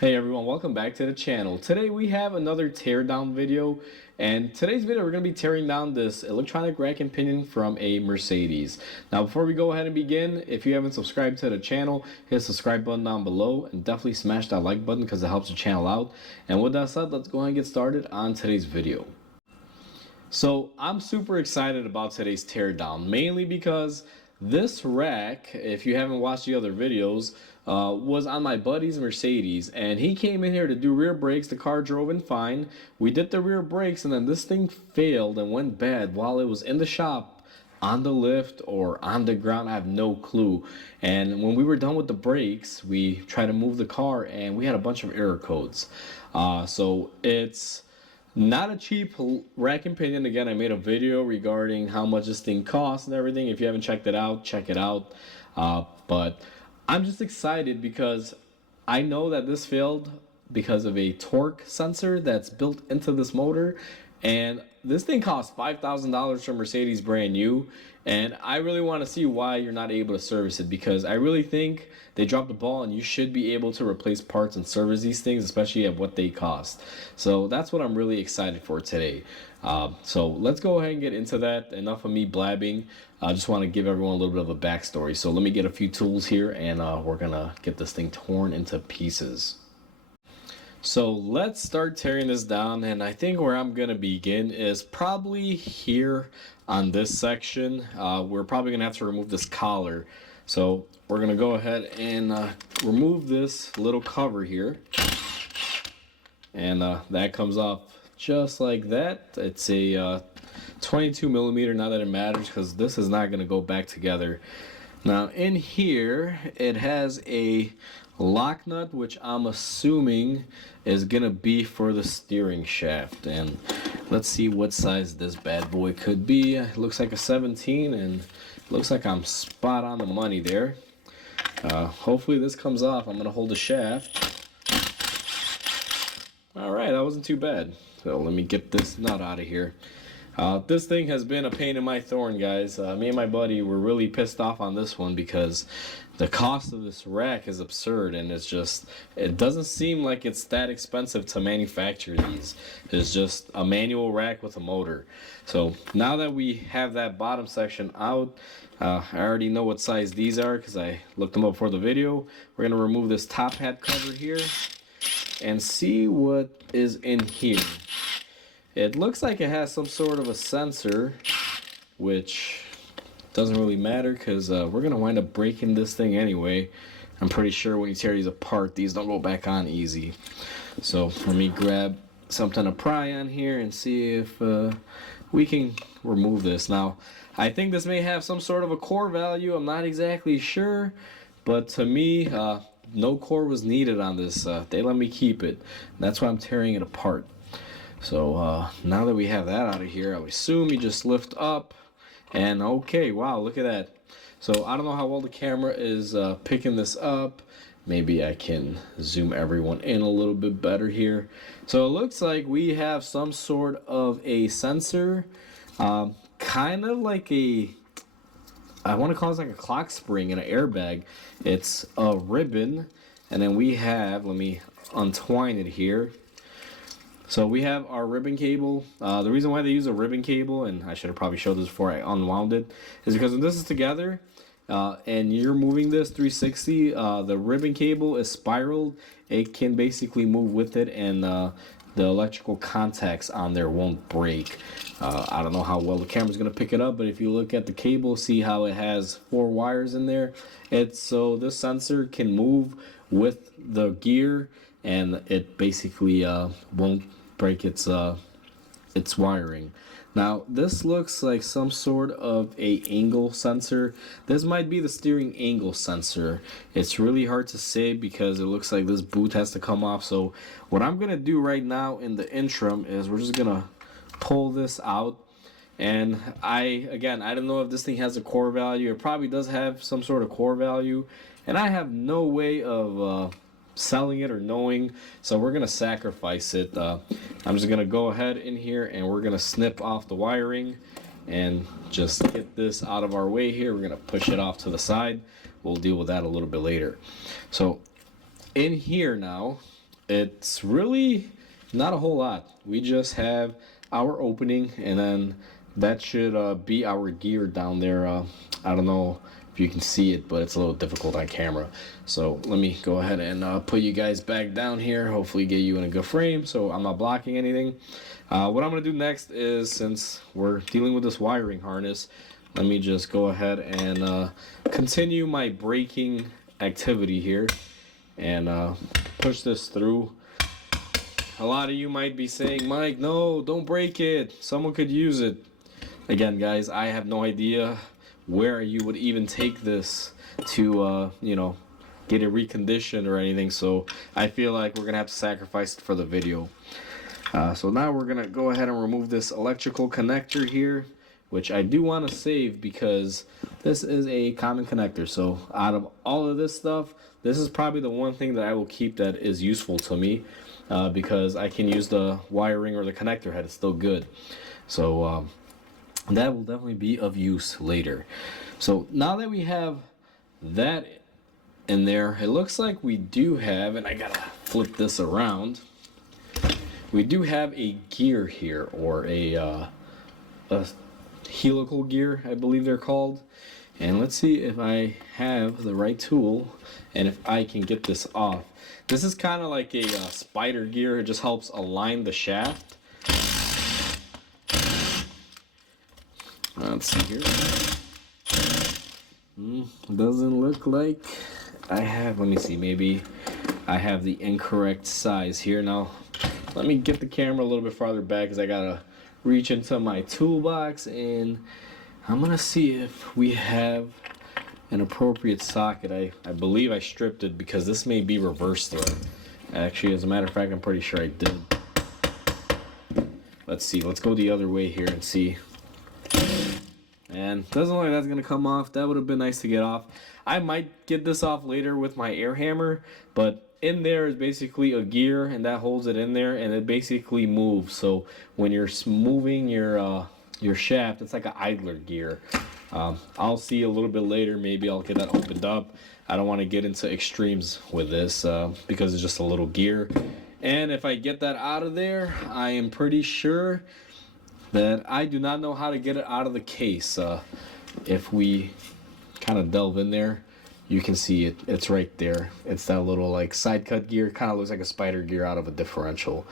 Hey everyone, welcome back to the channel. Today we have another teardown video, and today's video we're going to be tearing down this electronic rack and pinion from a Mercedes. Now before we go ahead and begin, if you haven't subscribed to the channel, hit the subscribe button down below and definitely smash that like button because it helps the channel out. And with that said, let's go ahead and get started on today's video. So I'm super excited about today's teardown, mainly because this rack, if you haven't watched the other videos, was on my buddy's Mercedes, and he came in here to do rear brakes. The car drove in fine. We did the rear brakes, and then this thing failed and went bad while it was in the shop, on the lift or on the ground. I have no clue. And when we were done with the brakes, we tried to move the car, and we had a bunch of error codes. So it's not a cheap rack and pinion. Again, I made a video regarding how much this thing costs and everything. If you haven't checked it out, check it out. But I'm just excited because I know that this failed because of a torque sensor that's built into this motor. And this thing costs $5,000 from Mercedes brand new, and I really want to see why you're not able to service it, because I really think they dropped the ball and you should be able to replace parts and service these things, especially at what they cost. So that's what I'm really excited for today. So let's go ahead and get into that. Enough of me blabbing. I just want to give everyone a little bit of a backstory. So let me get a few tools here, and we're gonna get this thing torn into pieces. So let's start tearing this down, and I think where I'm gonna begin is probably here on this section. We're probably gonna have to remove this collar. So we're gonna go ahead and remove this little cover here, and that comes off just like that. It's a 22 millimeter, not that it matters because this is not gonna go back together. Now in here it has a lock nut, which I'm assuming is gonna be for the steering shaft, and let's see what size this bad boy could be. It looks like a 17, and looks like I'm spot on the money there. Hopefully this comes off. I'm gonna hold the shaft. All right, that wasn't too bad. So let me get this nut out of here. This thing has been a pain in my thorn, guys. Me and my buddy were really pissed off on this one because the cost of this rack is absurd, and it doesn't seem like it's that expensive to manufacture these. It's just a manual rack with a motor. So now that we have that bottom section out, I already know what size these are because I looked them up for the video. We're going to remove this top hat cover here and see what is in here. It looks like it has some sort of a sensor, which doesn't really matter because we're going to wind up breaking this thing anyway. I'm pretty sure when you tear these apart, these don't go back on easy. So let me grab something to pry on here and see if we can remove this. Now, I think this may have some sort of a core value. I'm not exactly sure, but to me, no core was needed on this. They let me keep it. That's why I'm tearing it apart. So now that we have that out of here, I assume you just lift up, and okay, wow, look at that. So I don't know how well the camera is picking this up. Maybe I can zoom everyone in a little bit better here. So it looks like we have some sort of a sensor, kind of like I want to call it like a clock spring and an airbag. It's a ribbon, and then we have, let me untwine it here. So we have our ribbon cable. The reason why they use a ribbon cable, and I should have probably showed this before I unwound it, is because when this is together and you're moving this 360, the ribbon cable is spiraled. It can basically move with it, and the electrical contacts on there won't break. I don't know how well the camera's going to pick it up, but if you look at the cable, see how it has 4 wires in there. It's so this sensor can move with the gear, and it basically won't break its wiring. Now this looks like some sort of a angle sensor. This might be the steering angle sensor. It's really hard to say because it looks like this boot has to come off. So what I'm gonna do right now in the interim is we're just gonna pull this out. And I don't know if this thing has a core value. It probably does have some sort of core value, and I have no way of selling it or knowing, so we're gonna sacrifice it. I'm just gonna go ahead in here and we're gonna snip off the wiring and just get this out of our way here. We're gonna push it off to the side. We'll deal with that a little bit later. So in here now, it's really not a whole lot. We just have our opening, and then that should be our gear down there. I don't know if you can see it, but it's a little difficult on camera. So let me go ahead and put you guys back down here. Hopefully get you in a good frame so I'm not blocking anything. What I'm going to do next is, since we're dealing with this wiring harness, let me just go ahead and continue my braking activity here and push this through. A lot of you might be saying, Mike, no, don't break it. Someone could use it. Again, guys, I have no idea where you would even take this to, get it reconditioned or anything. So I feel like we're going to have to sacrifice it for the video. So now we're going to go ahead and remove this electrical connector here, which I do want to save because this is a common connector. So out of all of this stuff, this is probably the one thing that I will keep that is useful to me. Because I can use the wiring or the connector head. It's still good. So that will definitely be of use later. So now that we have that in there, it looks like we do have, and I gotta flip this around, we do have a gear here, or a helical gear, I believe they're called. And let's see if I have the right tool and if I can get this off. This is kind of like a spider gear. It just helps align the shaft. Let's see here. Doesn't look like I have, let me see, maybe I have the incorrect size here. Now, let me get the camera a little bit farther back because I gotta reach into my toolbox, and I'm gonna see if we have an appropriate socket. I believe I stripped it because this may be reverse thread. Actually, as a matter of fact, I'm pretty sure I did. Let's see. Let's go the other way here and see. And doesn't look like that's gonna come off. That would have been nice to get off. I might get this off later with my air hammer, but in there is basically a gear, and that holds it in there, and it basically moves. So when you're moving your shaft, it's like an idler gear. I'll see a little bit later. Maybe I'll get that opened up. I don't want to get into extremes with this because it's just a little gear. And if I get that out of there, I am pretty sure that I do not know how to get it out of the case. If we kind of delve in there, you can see it. It's right there. It's that little like side cut gear. Kind of looks like a spider gear out of a differential.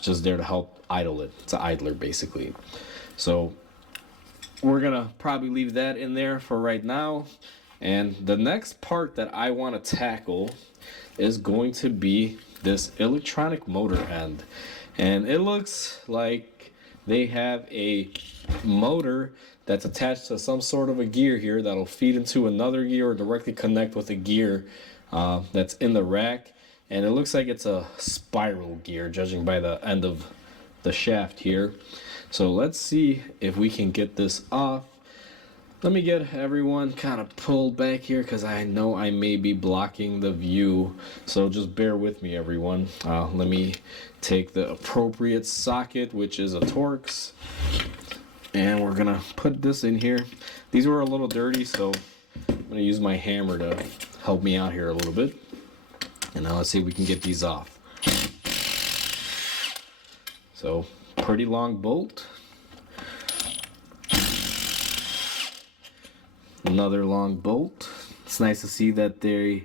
Just there to help idle it. It's an idler basically. So we're gonna probably leave that in there for right now. And the next part that I want to tackle is going to be this electronic motor end. And it looks like they have a motor that's attached to some sort of a gear here that'll feed into another gear or directly connect with a gear that's in the rack. And it looks like it's a spiral gear, judging by the end of the shaft here. So let's see if we can get this off. Let me get everyone kind of pulled back here because I know I may be blocking the view. So just bear with me, everyone. Let me take the appropriate socket, which is a Torx. And we're going to put this in here. These were a little dirty, so I'm going to use my hammer to help me out here a little bit. And now let's see if we can get these off. So, pretty long bolt. Another long bolt. It's nice to see that they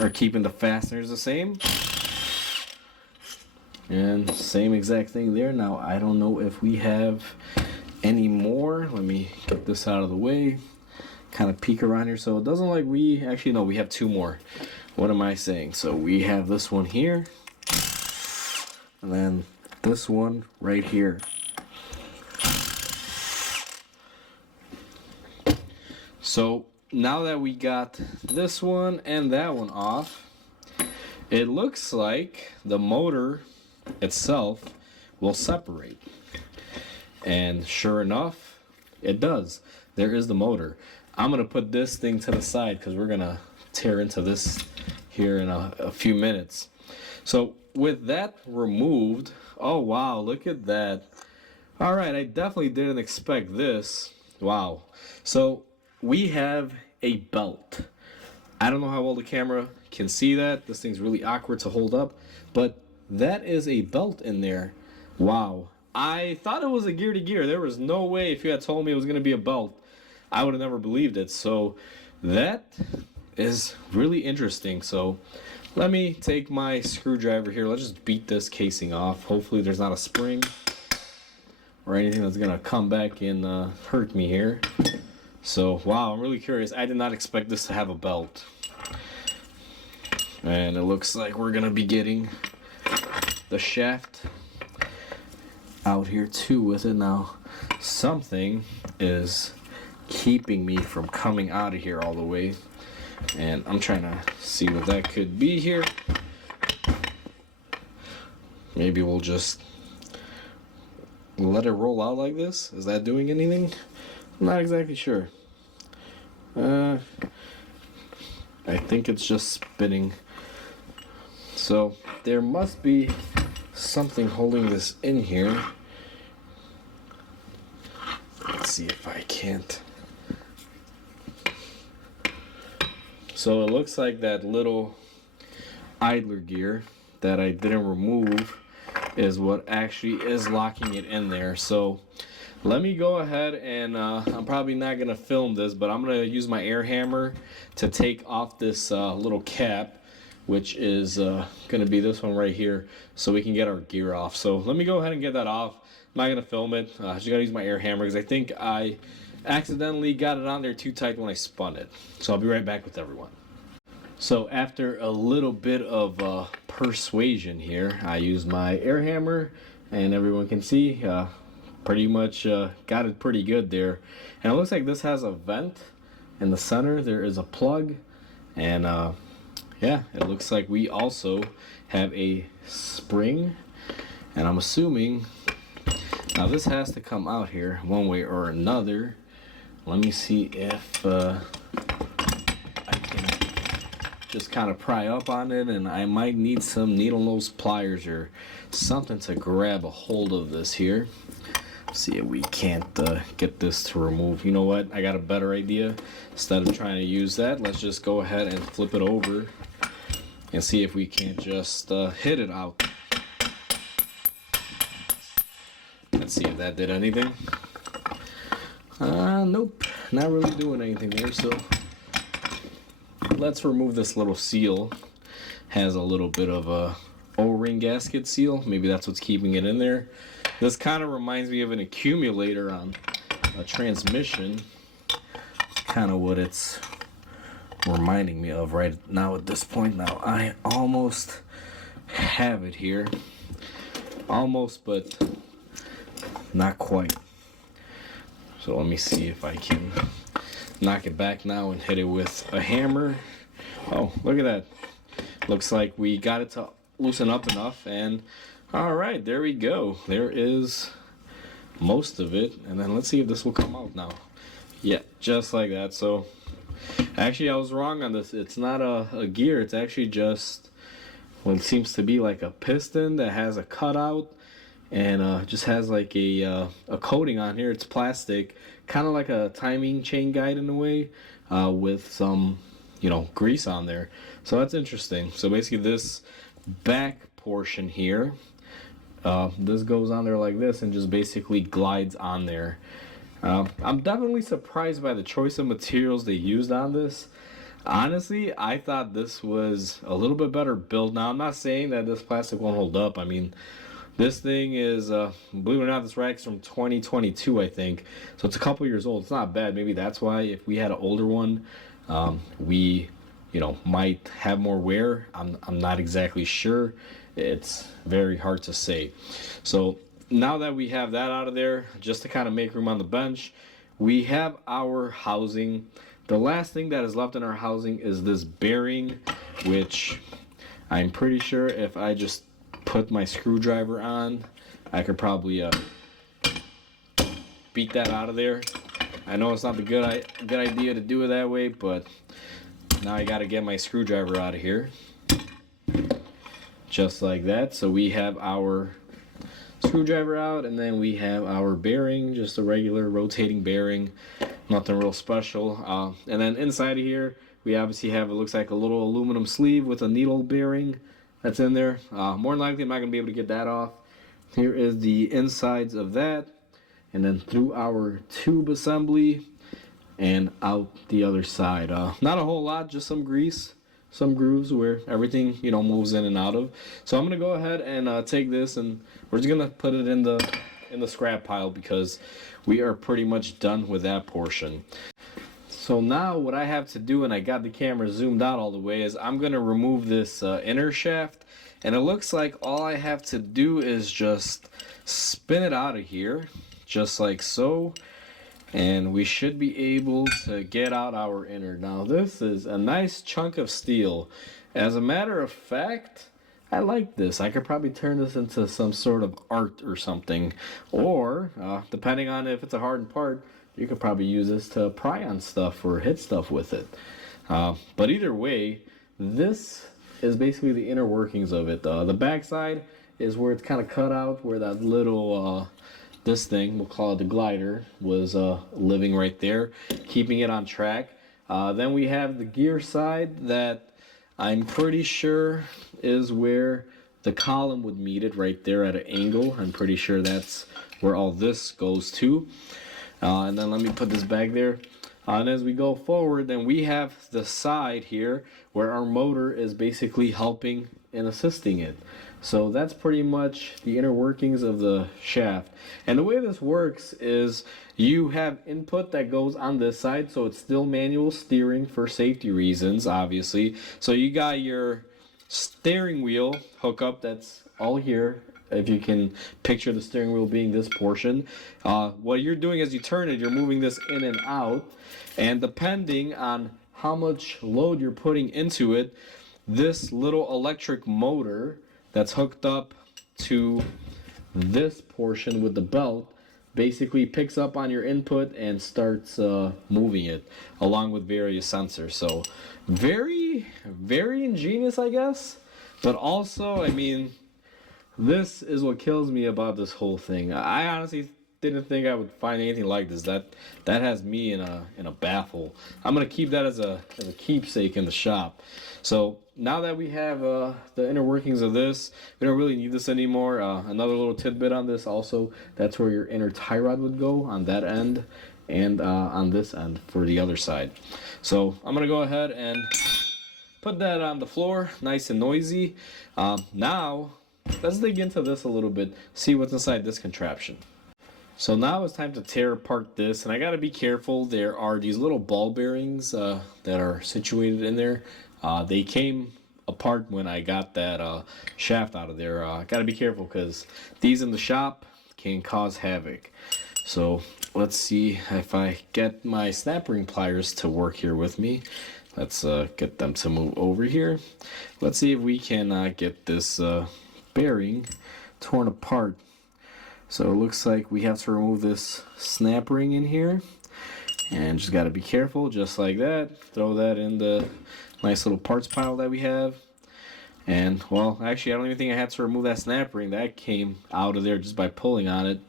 are keeping the fasteners the same. And same exact thing there. Now, I don't know if we have any more. Let me get this out of the way. Kind of peek around here. So it doesn't like we actually, no, we have two more. What am I saying? So we have this one here. And then this one right here. So now that we got this one and that one off, it looks like the motor itself will separate. And sure enough, it does. There is the motor. I'm going to put this thing to the side because we're going to tear into this here in a few minutes. So with that removed, oh wow, look at that. All right, I definitely didn't expect this. Wow. So we have a belt. I don't know how well the camera can see that. This thing's really awkward to hold up, but that is a belt in there. Wow. I thought it was a gear to gear. There was no way if you had told me it was going to be a belt, I would have never believed it. So that is really interesting. So let me take my screwdriver here. Let's just beat this casing off. Hopefully there's not a spring or anything that's going to come back and hurt me here. So, wow, I'm really curious. I did not expect this to have a belt. And it looks like we're going to be getting the shaft out here too with it now. Something is keeping me from coming out of here all the way. And I'm trying to see what that could be here. Maybe we'll just let it roll out like this. Is that doing anything? I'm not exactly sure. I think it's just spinning. So there must be something holding this in here. Let's see if I can't. So it looks like that little idler gear that I didn't remove is what actually is locking it in there. So let me go ahead and I'm probably not going to film this, but I'm going to use my air hammer to take off this little cap, which is going to be this one right here, so we can get our gear off. So let me go ahead and get that off. I'm not going to film it. I just got to use my air hammer because I think I accidentally got it on there too tight when I spun it. So I'll be right back with everyone. So after a little bit of persuasion here, I used my air hammer, and everyone can see pretty much got it pretty good there. And it looks like this has a vent in the center. There is a plug, and yeah, it looks like we also have a spring, and I'm assuming now this has to come out here one way or another. Let me see if I can just kind of pry up on it, and I might need some needle nose pliers or something to grab a hold of this here. See if we can't get this to remove. You know what? I got a better idea. Instead of trying to use that, let's just go ahead and flip it over and see if we can't just hit it out. Let's see if that did anything. Nope, not really doing anything there. So let's remove this little seal. Has a little bit of a O-ring gasket seal. Maybe that's what's keeping it in there. This kind of reminds me of an accumulator on a transmission. Kind of what it's reminding me of right now at this point. Now I almost have it here. Almost, but not quite. So let me see if I can knock it back now and hit it with a hammer. Oh, look at that. Looks like we got it to loosen up enough, and all right, there we go. There is most of it, and then let's see if this will come out now. Yeah, just like that. So actually I was wrong on this. It's not a gear. It's actually just what seems to be like a piston that has a cutout, and just has like a coating on here. It's plastic, kind of like a timing chain guide in a way, with some, you know, grease on there. So that's interesting. So basically this back portion here, this goes on there like this and just basically glides on there. I'm definitely surprised by the choice of materials they used on this. Honestly, I thought this was a little bit better built. Now, I'm not saying that this plastic won't hold up. I mean, this thing is, believe it or not, this rack's from 2022, I think. So it's a couple years old. It's not bad. Maybe that's why if we had an older one, we, you know, might have more wear. I'm not exactly sure. It's very hard to say. So now that we have that out of there, just to kind of make room on the bench, we have our housing. The last thing that is left in our housing is this bearing, which I'm pretty sure if I just put my screwdriver on, I could probably beat that out of there. I know it's not the good idea to do it that way, but now I got to get my screwdriver out of here. Just like that. So we have our screwdriver out, and then we have our bearing, just a regular rotating bearing, nothing real special. And then inside of here We obviously have, it looks like a little aluminum sleeve with a needle bearing that's in there. More than likely I'm not going to be able to get that off. Here is the insides of that, and then through our tube assembly and out the other side. Not a whole lot, just some grease, some grooves where everything, you know, moves in and out of. So I'm gonna go ahead and take this, and we're just gonna put it in the scrap pile because we are pretty much done with that portion. So now what I have to do, and I got the camera zoomed out all the way, is I'm gonna remove this inner shaft, and it looks like all I have to do is just spin it out of here, just like so, and we should be able to get out our inner. Now this is a nice chunk of steel. As a matter of fact, I like this. I could probably turn this into some sort of art or something, or depending on if it's a hardened part, you could probably use this to pry on stuff or hit stuff with it. But either way, this is basically the inner workings of it. The back side is where it's kind of cut out, where that little this thing, we'll call it the glider, was living right there, keeping it on track. Then we have the gear side that I'm pretty sure is where the column would meet it, right there at an angle. I'm pretty sure that's where all this goes to. And then let me put this back there. And as we go forward, then we have the side here where our motor is basically helping and assisting it. So that's pretty much the inner workings of the shaft. And the way this works is you have input that goes on this side, so it's still manual steering for safety reasons, obviously. So you got your steering wheel hookup that's all here. If you can picture the steering wheel being this portion, what you're doing as you turn it, you're moving this in and out, and depending on how much load you're putting into it, this little electric motor that's hooked up to this portion with the belt basically picks up on your input and starts moving it along with various sensors. So very, very ingenious, I guess, but also, I mean, this is what kills me about this whole thing. I honestly didn't think I would find anything like this. That has me in a baffle. I'm gonna keep that as a keepsake in the shop. So now that we have the inner workings of this, we don't really need this anymore. Another little tidbit on this also, that's where your inner tie rod would go on that end, and on this end for the other side. So I'm gonna go ahead and put that on the floor, nice and noisy. Now let's dig into this a little bit, see what's inside this contraption. So now it's time to tear apart this, and I gotta be careful. There are these little ball bearings that are situated in there. They came apart when I got that shaft out of there. Gotta be careful because these in the shop can cause havoc. So let's see if I get my snap ring pliers to work here with me. Let's get them to move over here. Let's see if we can get this bearing torn apart. So it looks like we have to remove this snap ring in here, and just got to be careful, just like that. Throw that in the nice little parts pile that we have. And well, actually I don't even think I had to remove that snap ring. That came out of there just by pulling on it.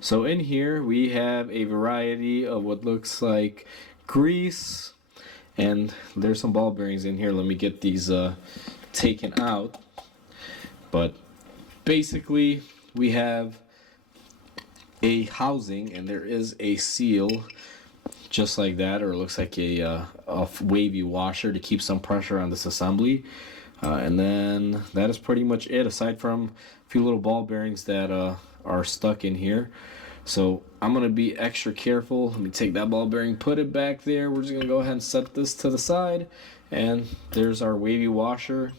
So in here we have a variety of what looks like grease, and there's some ball bearings in here. Let me get these taken out. But basically we have a housing, and there is a seal just like that, or it looks like a wavy washer to keep some pressure on this assembly, and then that is pretty much it, aside from a few little ball bearings that are stuck in here. So I'm gonna be extra careful. Let me take that ball bearing, put it back there. We're just gonna go ahead and set this to the side, and there's our wavy washer.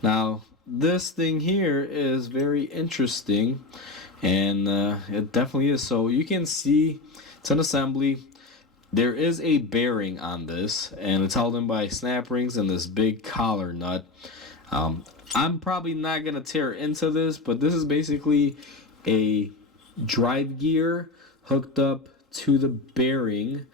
Now this thing here is very interesting, and it definitely is. So you can see it's an assembly. There is a bearing on this, and it's held in by snap rings and this big collar nut. I'm probably not gonna tear into this, but this is basically a drive gear hooked up to the bearing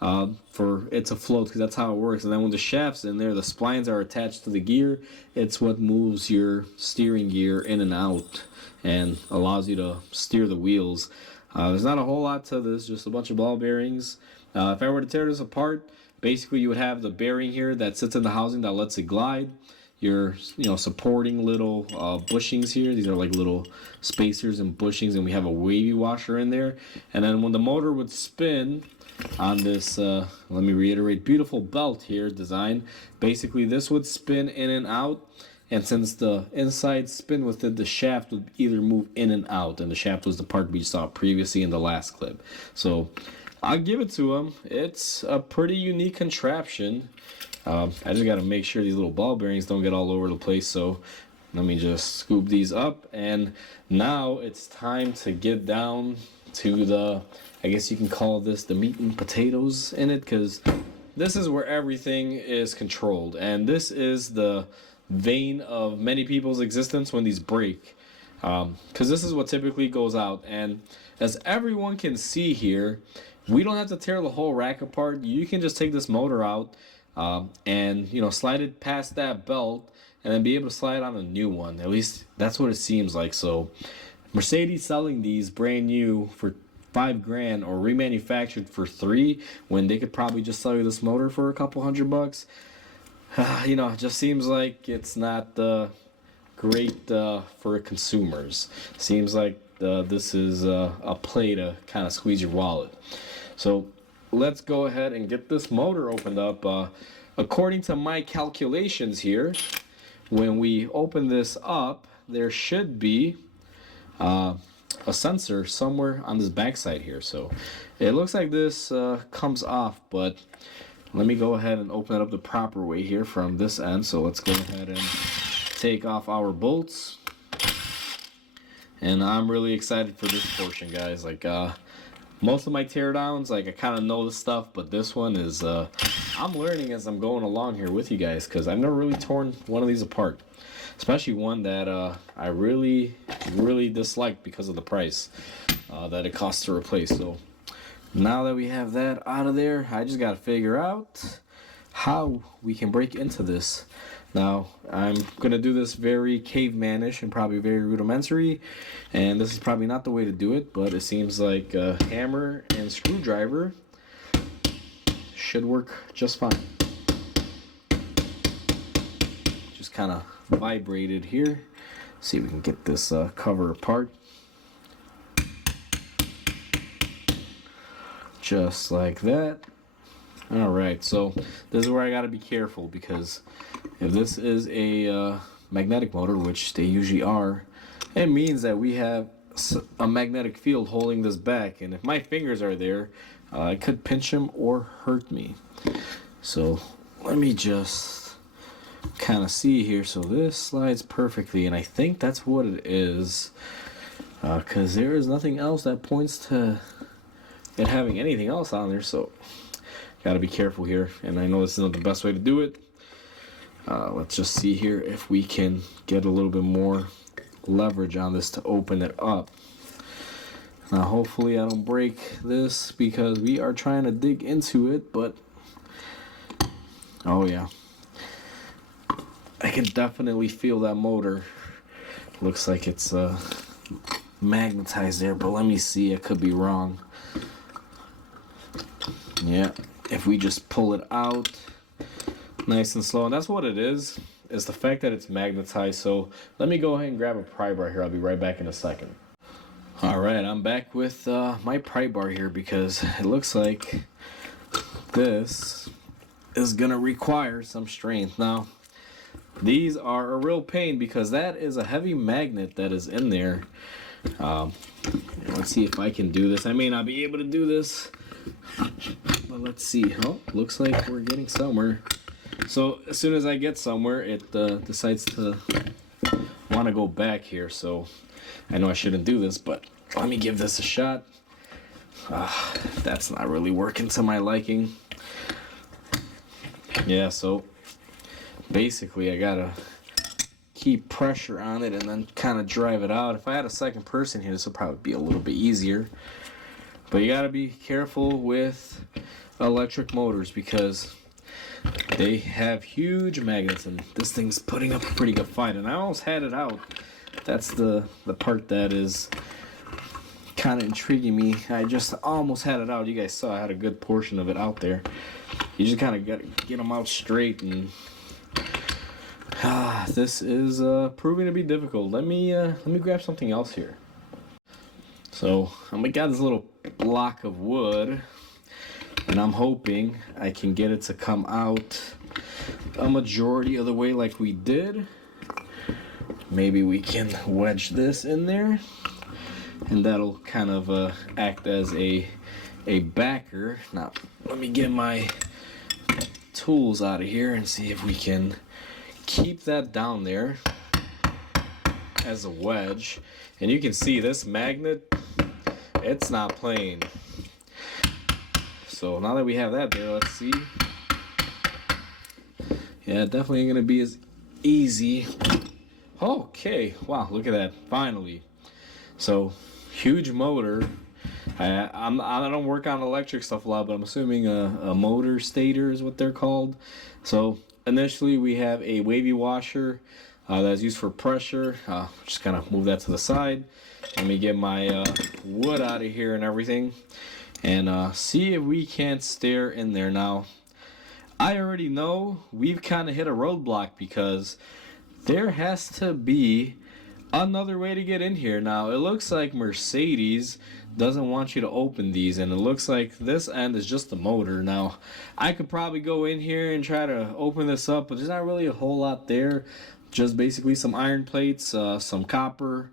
for it to float, because that's how it works. And then when the shaft's in there, the splines are attached to the gear. It's what moves your steering gear in and out and allows you to steer the wheels. There's not a whole lot to this, just a bunch of ball bearings. If I were to tear this apart, Basically, you would have the bearing here that sits in the housing that lets it glide. Your supporting little bushings here. These are like little spacers and bushings, and we have a wavy washer in there. And then when the motor would spin on this, let me reiterate, beautiful belt here design, basically this would spin in and out. And since the inside spin with it, the shaft would either move in and out. And the shaft was the part we saw previously in the last clip. So I'll give it to him. It's a pretty unique contraption. I just got to make sure these little ball bearings don't get all over the place. So let me just scoop these up. And now it's time to get down to the, I guess you can call this the meat and potatoes in it, because this is where everything is controlled. And this is the vein of many people's existence when these break, because this is what typically goes out. And as everyone can see here, we don't have to tear the whole rack apart. You can just take this motor out and slide it past that belt and then be able to slide on a new one. At least that's what it seems like. So Mercedes selling these brand new for $5,000 or remanufactured for $3,000 when they could probably just sell you this motor for a couple $100. It just seems like it's not great for consumers. Seems like this is a play to kind of squeeze your wallet. So let's go ahead and get this motor opened up. According to my calculations here, when we open this up, there should be a sensor somewhere on this backside here. So it looks like this comes off, but let me go ahead and open it up the proper way here from this end. So let's go ahead and take off our bolts. And I'm really excited for this portion, guys. Like most of my teardowns, like I kind of know the stuff, but this one is I'm learning as I'm going along here with you guys, because I've never really torn one of these apart, especially one that I really dislike because of the price that it costs to replace. So now that we have that out of there, I just got to figure out how we can break into this. Now, I'm going to do this very cavemanish and probably very rudimentary, and this is probably not the way to do it, but it seems like a hammer and screwdriver should work just fine. Just kind of vibrated here. See if we can get this cover apart. Just like that. Alright, so this is where I gotta be careful, because if this is a magnetic motor, which they usually are, it means that we have a magnetic field holding this back, and if my fingers are there, it could pinch them or hurt me. So let me just kind of see here. So this slides perfectly, and I think that's what it is, because there is nothing else that points to it having anything else on there. So gotta be careful here, and I know this is not the best way to do it. Let's just see here if we can get a little bit more leverage on this to open it up. Now hopefully I don't break this, because we are trying to dig into it, but oh yeah, I can definitely feel that motor. Looks like it's magnetized there, but let me see, I could be wrong. Yeah, if we just pull it out nice and slow, and that's what it is the fact that it's magnetized. So let me go ahead and grab a pry bar here. I'll be right back in a second. Alright, I'm back with my pry bar here, because it looks like this is gonna require some strength. Now these are a real pain, because that is a heavy magnet that is in there. Let's see if I can do this. I may not be able to do this, but let's see. Oh, looks like we're getting somewhere. So as soon as I get somewhere, it decides to want to go back here. So I know I shouldn't do this, but let me give this a shot. That's not really working to my liking. Yeah, so basically I gotta keep pressure on it and then kind of drive it out. If I had a second person here, this would probably be a little bit easier. But you gotta be careful with electric motors, because they have huge magnets, and this thing's putting up a pretty good fight. And I almost had it out. That's the part that is kind of intriguing me. I just almost had it out. You guys saw I had a good portion of it out there. You just kind of got to get them out straight, and this is proving to be difficult. Let me grab something else here. So I got this little block of wood, and I'm hoping I can get it to come out a majority of the way like we did. Maybe we can wedge this in there, and that'll kind of act as a backer. Now let me get my tools out of here and see if we can keep that down there as a wedge. And you can see this magnet, it's not playing. So now that we have that there, let's see. Yeah, definitely ain't gonna be as easy. Okay, wow, look at that, finally. So, huge motor. I don't work on electric stuff a lot, but I'm assuming a motor stator is what they're called. So, initially we have a wavy washer that's used for pressure. Just kind of move that to the side. Let me get my wood out of here and everything, and see if we can't steer in there. Now, I already know we've kind of hit a roadblock because there has to be another way to get in here. Now, it looks like Mercedes doesn't want you to open these, and it looks like this end is just the motor. Now, I could probably go in here and try to open this up, but there's not really a whole lot there. Just basically some iron plates, some copper,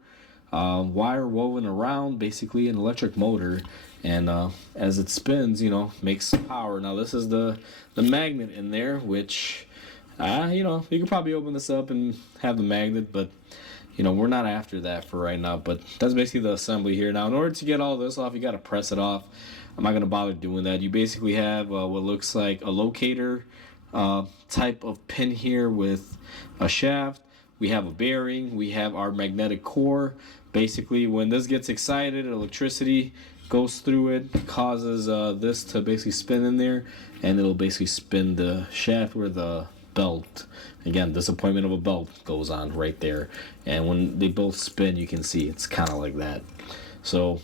wire woven around, basically an electric motor, and as it spins, makes power. Now, this is the magnet in there, which you could probably open this up and have the magnet, but we're not after that for right now. But that's basically the assembly here. Now, in order to get all this off, you got to press it off. I'm not going to bother doing that. You basically have what looks like a locator type of pin here with a shaft. We have a bearing. We have our magnetic core. Basically, when this gets excited, electricity goes through it, causes this to basically spin in there, and it'll basically spin the shaft where the belt, again, disappointment of a belt, goes on right there. And when they both spin, you can see it's kind of like that. So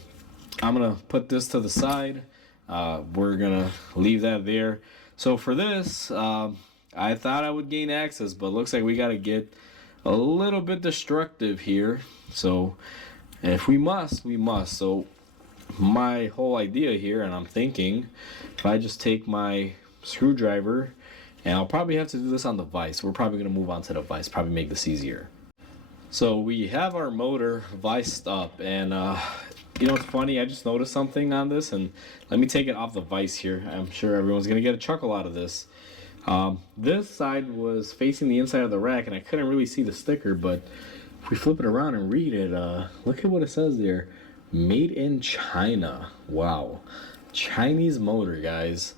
I'm gonna put this to the side. We're gonna leave that there. So for this, I thought I would gain access, but looks like we gotta get a little bit destructive here. So if we must, we must. So my whole idea here, and I'm thinking, if I just take my screwdriver, and I'll probably have to do this on the vise. We're probably going to move on to the vise, probably make this easier. So we have our motor viced up, and it's funny, I just noticed something on this, and let me take it off the vise here. I'm sure everyone's going to get a chuckle out of this. This side was facing the inside of the rack, and I couldn't really see the sticker, but if we flip it around and read it, look at what it says there. Made in China. Wow. Chinese motor, guys.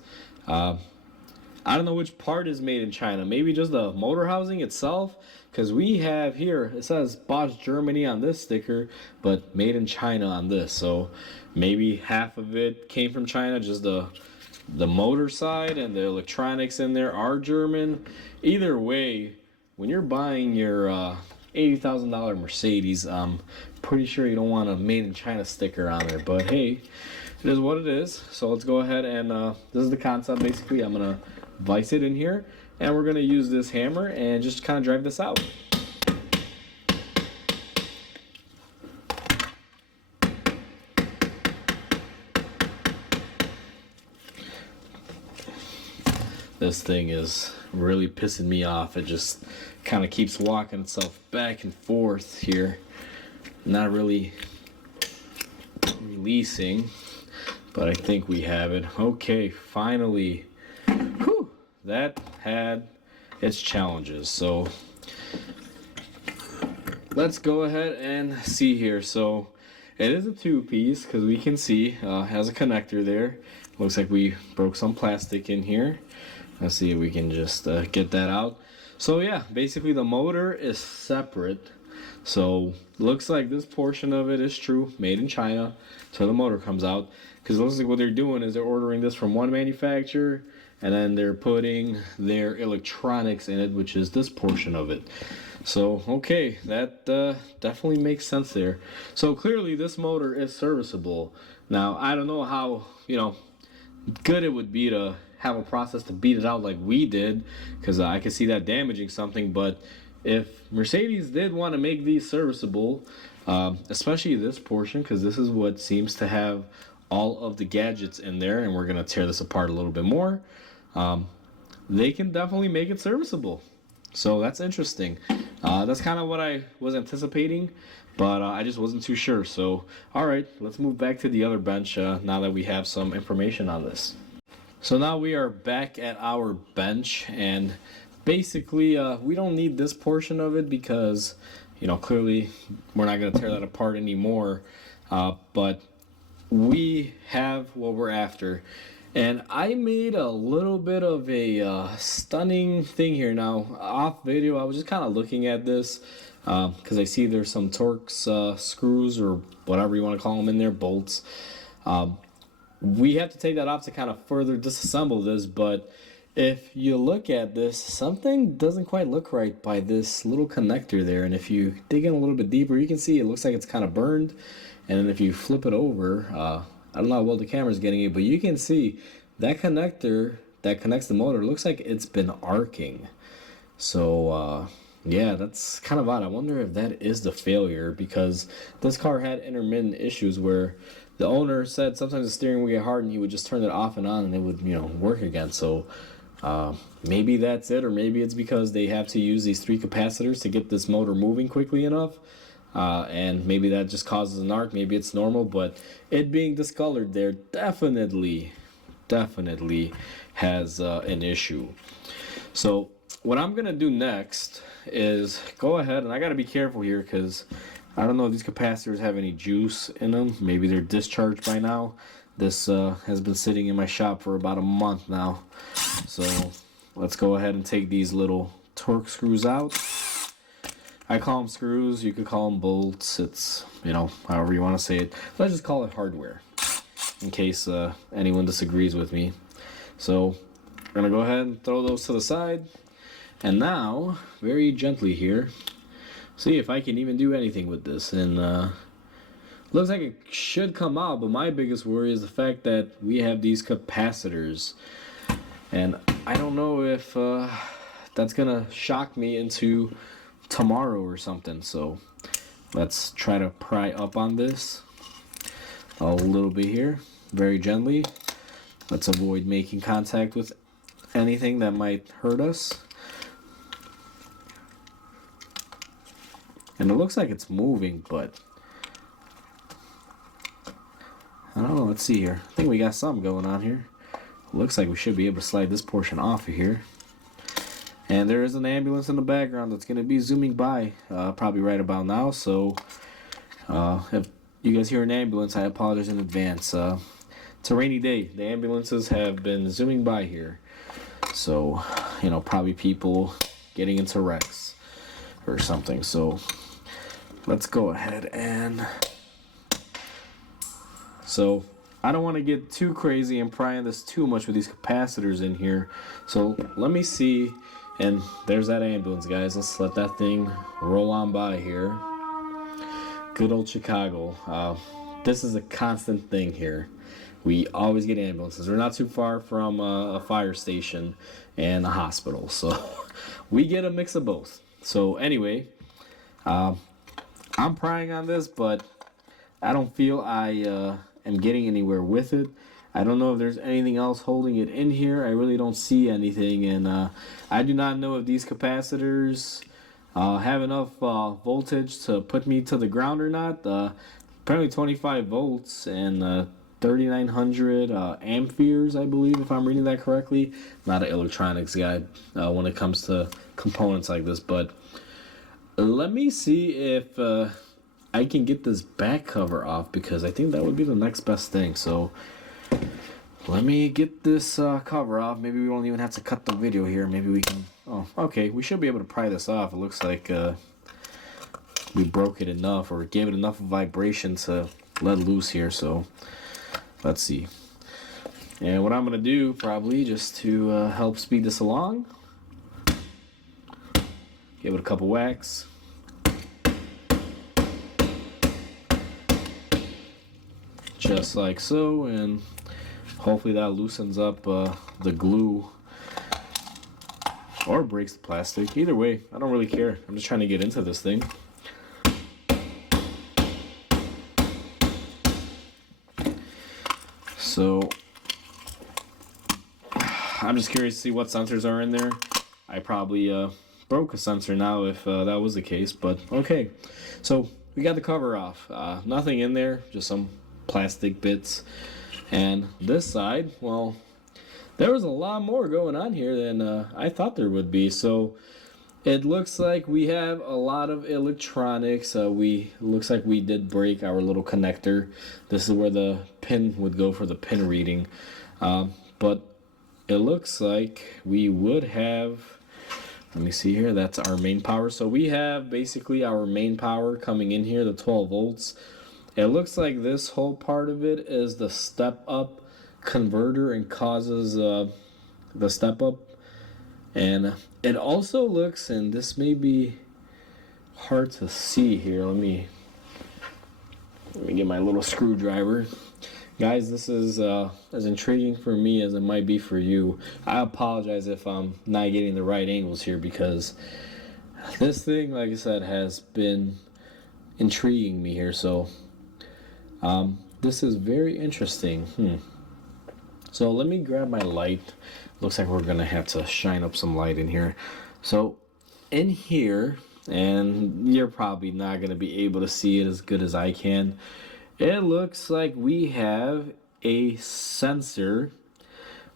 I don't know which part is made in China. Maybe just the motor housing itself, because we have here, it says Bosch Germany on this sticker, but made in China on this. So maybe half of it came from China, just the motor side, and the electronics in there are German. Either way, when you're buying your $80,000 Mercedes, I'm pretty sure you don't want a made in China sticker on there. But hey, it is what it is. So let's go ahead and this is the concept. Basically, I'm gonna vise it in here, and we're gonna use this hammer and just kind of drive this out. This thing is really pissing me off. It just kind of keeps walking itself back and forth here, not really releasing, but I think we have it. Okay, finally. Whew, that had its challenges. So let's go ahead and see here. So it is a two-piece, because we can see has a connector there. Looks like we broke some plastic in here. Let's see if we can just get that out. So yeah, basically the motor is separate. So looks like this portion of it is true, made in China, so the motor comes out. Because it looks like what they're doing is they're ordering this from one manufacturer, and then they're putting their electronics in it, which is this portion of it. So, okay, that definitely makes sense there. So clearly this motor is serviceable. Now, I don't know how, good it would be to have a process to beat it out like we did, because I could see that damaging something. But if Mercedes did want to make these serviceable, especially this portion, because this is what seems to have all of the gadgets in there, and we're going to tear this apart a little bit more, um, they can definitely make it serviceable. So that's interesting. That's kind of what I was anticipating, but I just wasn't too sure. So, all right, let's move back to the other bench now that we have some information on this. So now we are back at our bench, and basically, we don't need this portion of it because, clearly we're not going to tear that apart anymore. But we have what we're after. And I made a little bit of a stunning thing here. Now, off video, I was just kind of looking at this because I see there's some Torx screws or whatever you want to call them in there, bolts. We have to take that off to kind of further disassemble this, but if you look at this, something doesn't quite look right by this little connector there. And if you dig in a little bit deeper, you can see it looks like it's kind of burned. And then if you flip it over, I don't know how well the camera's getting it, but you can see that connector that connects the motor looks like it's been arcing. So, yeah, that's kind of odd. I wonder if that is the failure, because this car had intermittent issues where the owner said sometimes the steering would get hard and he would just turn it off and on and it would, work again. So, maybe that's it, or maybe it's because they have to use these 3 capacitors to get this motor moving quickly enough. And maybe that just causes an arc. Maybe it's normal, but it being discolored there definitely has an issue. So what I'm gonna do next is go ahead, and I gotta be careful here because I don't know if these capacitors have any juice in them. Maybe they're discharged by now. This has been sitting in my shop for about a month now. So let's go ahead and take these little Torx screws out. I call them screws, you could call them bolts, it's, however you want to say it. Let's just call it hardware, in case anyone disagrees with me. So, I'm going to go ahead and throw those to the side. And now, very gently here, see if I can even do anything with this. And looks like it should come out, but my biggest worry is the fact that we have these capacitors. And I don't know if that's going to shock me into tomorrow or something. So let's try to pry up on this a little bit here, very gently. Let's avoid making contact with anything that might hurt us. And it looks like it's moving, but I don't know. Let's see here. I think we got something going on here. Looks like we should be able to slide this portion off of here. And there is an ambulance in the background that's going to be zooming by probably right about now. So if you guys hear an ambulance, I apologize in advance. It's a rainy day. The ambulances have been zooming by here. So, probably people getting into wrecks or something. So let's go ahead and... So I don't want to get too crazy and prying this too much with these capacitors in here. So let me see. And there's that ambulance, guys. Let's let that thing roll on by here. Good old Chicago. This is a constant thing here. We always get ambulances. We're not too far from a fire station and a hospital. So we get a mix of both. So anyway, I'm prying on this, but I don't feel I am getting anywhere with it. I don't know if there's anything else holding it in here. I really don't see anything, and I do not know if these capacitors have enough voltage to put me to the ground or not. Apparently 25 volts and 3900 amperes, I believe, if I'm reading that correctly. Not an electronics guy when it comes to components like this, but let me see if I can get this back cover off, because I think that would be the next best thing. So let me get this cover off. Maybe we won't even have to cut the video here. Maybe we can... Oh, okay. We should be able to pry this off. It looks like we broke it enough, or gave it enough vibration to let loose here. So let's see. And what I'm going to do, probably, just to help speed this along, Give it a couple whacks. Just like so, and hopefully that loosens up the glue or breaks the plastic. Either way, I don't really care. I'm just trying to get into this thing. So I'm just curious to see what sensors are in there. I probably broke a sensor now if that was the case, but okay. So we got the cover off. Nothing in there, just some plastic bits. And this side, well, there was a lot more going on here than I thought there would be. So it looks like we have a lot of electronics. Looks like we did break our little connector. This is where the pin would go for the pin reading. But it looks like we would have, let me see here, that's our main power. So we have basically our main power coming in here, the 12 volts. It looks like this whole part of it is the step up converter and causes the step up. And it also looks, and this may be hard to see here, let me get my little screwdriver. Guys, this is as intriguing for me as it might be for you. I apologize if I'm not getting the right angles here, because this thing, like I said, has been intriguing me here. So this is very interesting. So let me grab my light. Looks like we're gonna have to shine up some light in here. So in here, and you're probably not gonna be able to see it as good as I can, it looks like we have a sensor,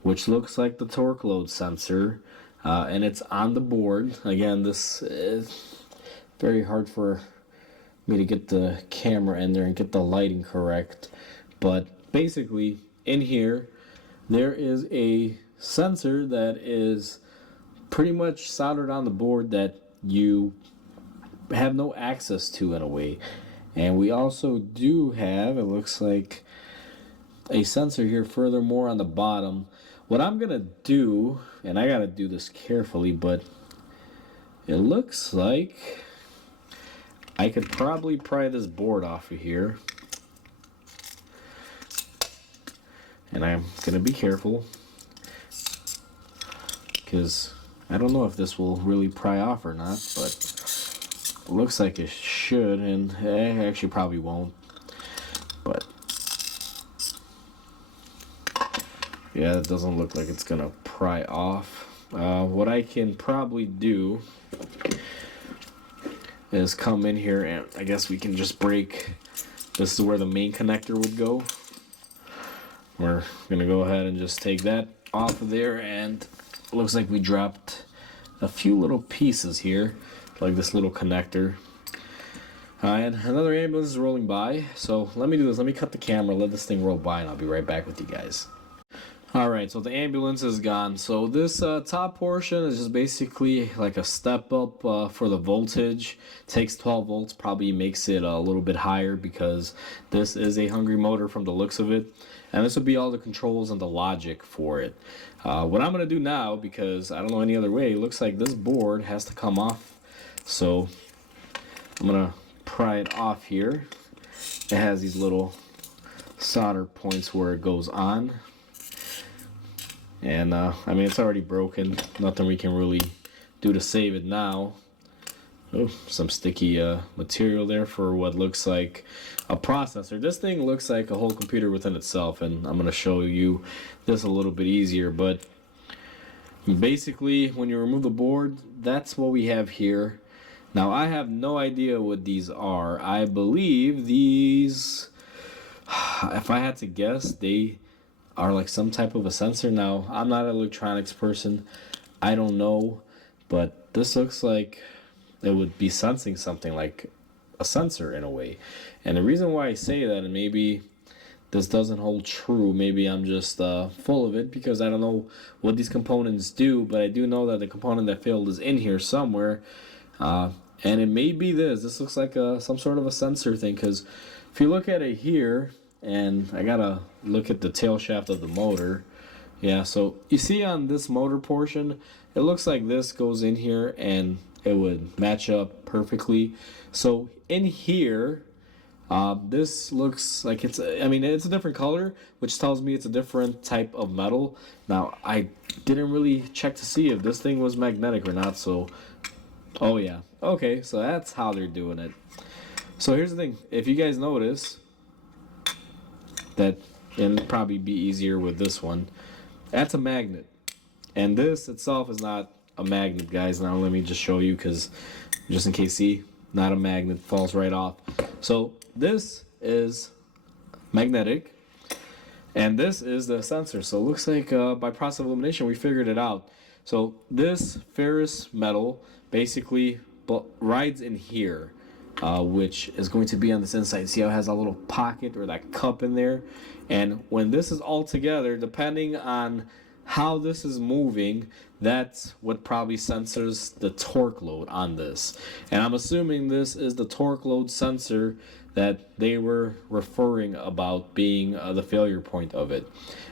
which looks like the torque load sensor, and it's on the board. Again, this is very hard for me to get the camera in there and get the lighting correct, but basically in here there is a sensor that is pretty much soldered on the board that you have no access to in a way. And we also do have, it looks like, a sensor here furthermore on the bottom. What I'm gonna do, and I gotta do this carefully, but it looks like I could probably pry this board off of here. And I'm gonna be careful, because I don't know if this will really pry off or not, but it looks like it should, and it actually probably won't. But yeah, it doesn't look like it's gonna pry off. What I can probably do is come in here, and I guess we can just break. This is where the main connector would go. We're gonna go ahead and just take that off of there, and it looks like we dropped a few little pieces here, like this little connector. And another ambulance is rolling by, so let me do this. Let me cut the camera, let this thing roll by, and I'll be right back with you guys. Alright, so the ambulance is gone. So this top portion is just basically like a step up for the voltage. Takes 12 volts, probably makes it a little bit higher because this is a hungry motor from the looks of it. And this would be all the controls and the logic for it. What I'm going to do now, because I don't know any other way, it looks like this board has to come off. So I'm going to pry it off here. It has these little solder points where it goes on. And I mean, it's already broken. Nothing we can really do to save it now. Oh, some sticky material there for what looks like a processor. This thing looks like a whole computer within itself, and I'm going to show you this a little bit easier. But basically, when you remove the board, that's what we have here. Now, I have no idea what these are. I believe these, if I had to guess, they are like some type of a sensor. Now, I'm not an electronics person. I don't know, but this looks like it would be sensing something like a sensor in a way. And the reason why I say that, and maybe this doesn't hold true, maybe I'm just full of it because I don't know what these components do, but I do know that the component that failed is in here somewhere. And it may be this. This looks like some sort of a sensor thing, because if you look at it here, and I gotta look at the tail shaft of the motor. Yeah, so you see on this motor portion, it looks like this goes in here and it would match up perfectly. So in here, this looks like I mean, it's a different color, which tells me it's a different type of metal. Now, I didn't really check to see if this thing was magnetic or not, so, oh yeah. Okay, so that's how they're doing it. So here's the thing. If you guys notice, that, and it'd probably be easier with this one, that's a magnet. And this itself is not a magnet, guys. Now let me just show you, because just in case, see, not a magnet, falls right off. So this is magnetic, and this is the sensor. So it looks like by process of elimination we figured it out. So this ferrous metal basically rides in here, which is going to be on this inside. See how it has a little pocket or that cup in there? And when this is all together, depending on how this is moving, that's what probably sensors the torque load on this. And I'm assuming this is the torque load sensor that they were referring about being the failure point of it.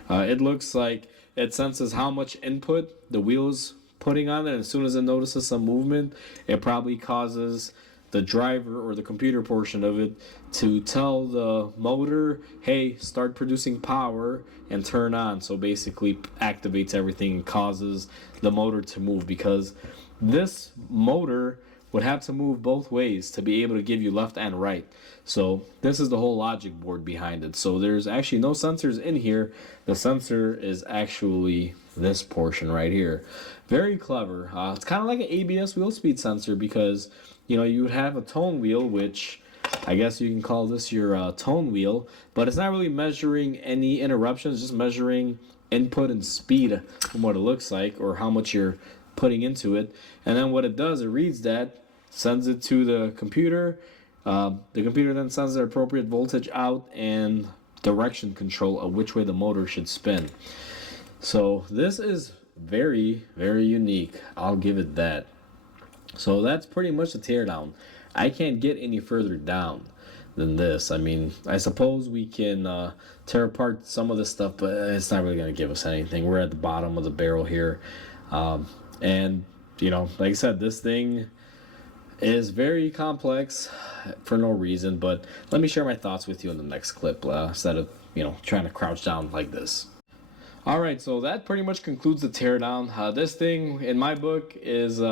It looks like it senses how much input the wheel is putting on it, and as soon as it notices some movement, it probably causes the driver or the computer portion of it to tell the motor, hey, start producing power and turn on. So basically activates everything and causes the motor to move, because this motor would have to move both ways to be able to give you left and right. So this is the whole logic board behind it. So there's actually no sensors in here. The sensor is actually this portion right here. Very clever. It's kind of like an ABS wheel speed sensor, because you know, you would have a tone wheel, which I guess you can call this your tone wheel, but it's not really measuring any interruptions, just measuring input and speed from what it looks like, or how much you're putting into it. And then what it does, it reads that, sends it to the computer. The computer then sends the appropriate voltage out and direction control of which way the motor should spin. So this is very, very unique. I'll give it that. So that's pretty much the teardown. I can't get any further down than this. I mean, I suppose we can tear apart some of this stuff, but it's not really going to give us anything. We're at the bottom of the barrel here. And, you know, like I said, this thing is very complex for no reason, but let me share my thoughts with you in the next clip instead of, you know, trying to crouch down like this. Alright, so that pretty much concludes the teardown. This thing, in my book, is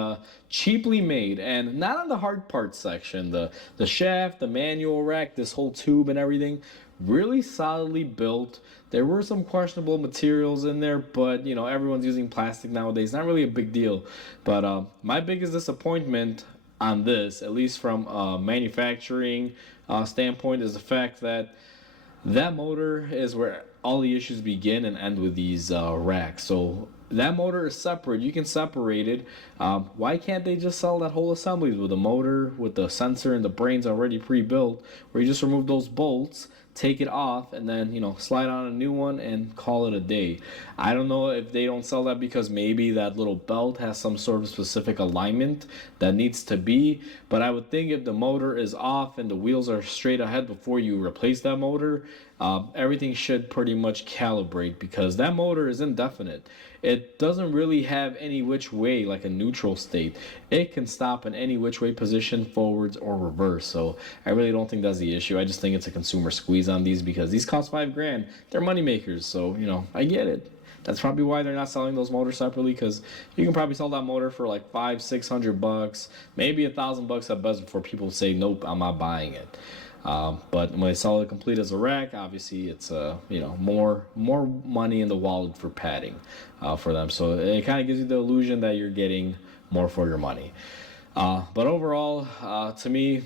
cheaply made, and not on the hard parts section. The shaft, the manual rack, this whole tube and everything, really solidly built. There were some questionable materials in there, but, you know, everyone's using plastic nowadays. Not really a big deal. But my biggest disappointment on this, at least from a manufacturing standpoint, is the fact that that motor is where all the issues begin and end with these racks. So that motor is separate. You can separate it. Why can't they just sell that whole assembly with the motor, with the sensor and the brains already pre-built, where you just remove those bolts, take it off, and then, you know, slide on a new one and call it a day? I don't know if they don't sell that because maybe that little belt has some sort of specific alignment that needs to be, but I would think if the motor is off and the wheels are straight ahead before you replace that motor, everything should pretty much calibrate, because that motor is indefinite. It doesn't really have any which way, like a neutral state. It can stop in any which way position, forwards or reverse. So I really don't think that's the issue. I just think it's a consumer squeeze on these, because these cost $5,000. They're money makers. So, you know, I get it. That's probably why they're not selling those motors separately, because you can probably sell that motor for like $500-600, maybe $1,000 at best before people say, nope, I'm not buying it. But when they sell it complete as a rack, obviously it's you know, more money in the wallet for padding for them. So it kind of gives you the illusion that you're getting more for your money. But overall, to me,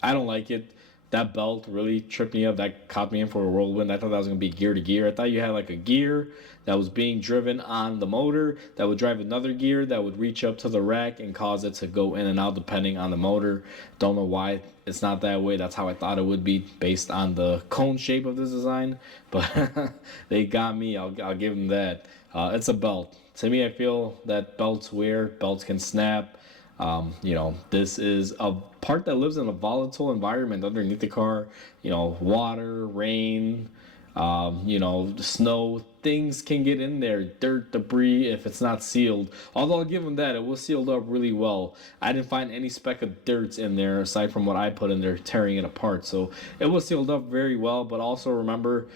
I don't like it. That belt really tripped me up. That caught me in for a whirlwind. I thought that was going to be gear to gear. I thought you had like a gear that was being driven on the motor that would drive another gear that would reach up to the rack and cause it to go in and out depending on the motor. Don't know why it's not that way. That's how I thought it would be based on the cone shape of this design. But they got me. I'll give them that. It's a belt. To me, I feel that belts wear. Belts can snap. You know, this is a part that lives in a volatile environment underneath the car. You know, water, rain, you know, snow, things can get in there, dirt, debris, if it's not sealed. Although I'll give them that, it was sealed up really well. I didn't find any speck of dirt in there aside from what I put in there tearing it apart. So it was sealed up very well. But also remember,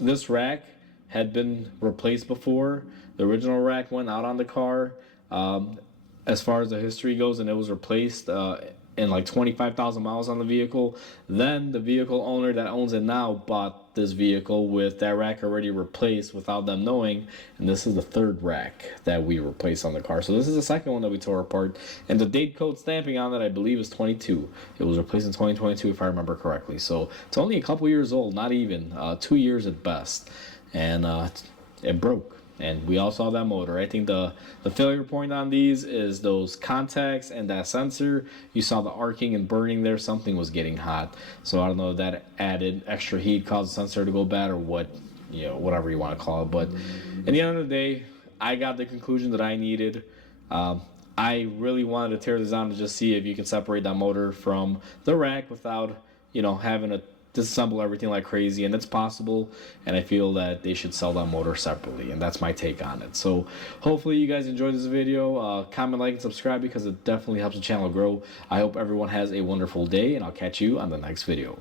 this rack had been replaced before. The original rack went out on the car, um, as far as the history goes, and it was replaced in like 25,000 miles on the vehicle. Then the vehicle owner that owns it now bought this vehicle with that rack already replaced without them knowing, and this is the third rack that we replaced on the car. So this is the second one that we tore apart, and the date code stamping on it I believe is 22. It was replaced in 2022 if I remember correctly. So it's only a couple years old, not even 2 years at best, and it broke. And we all saw that motor. I think the failure point on these is those contacts and that sensor. You saw the arcing and burning there. Something was getting hot. So I don't know if that added extra heat, caused the sensor to go bad, or what, whatever you want to call it. But at the end of the day, I got the conclusion that I needed. I really wanted to tear this down to just see if you can separate that motor from the rack without, having to disassemble everything like crazy, and it's possible, and I feel that they should sell that motor separately, and that's my take on it. So hopefully you guys enjoyed this video. Comment, like, and subscribe because it definitely helps the channel grow. I hope everyone has a wonderful day, and I'll catch you on the next video.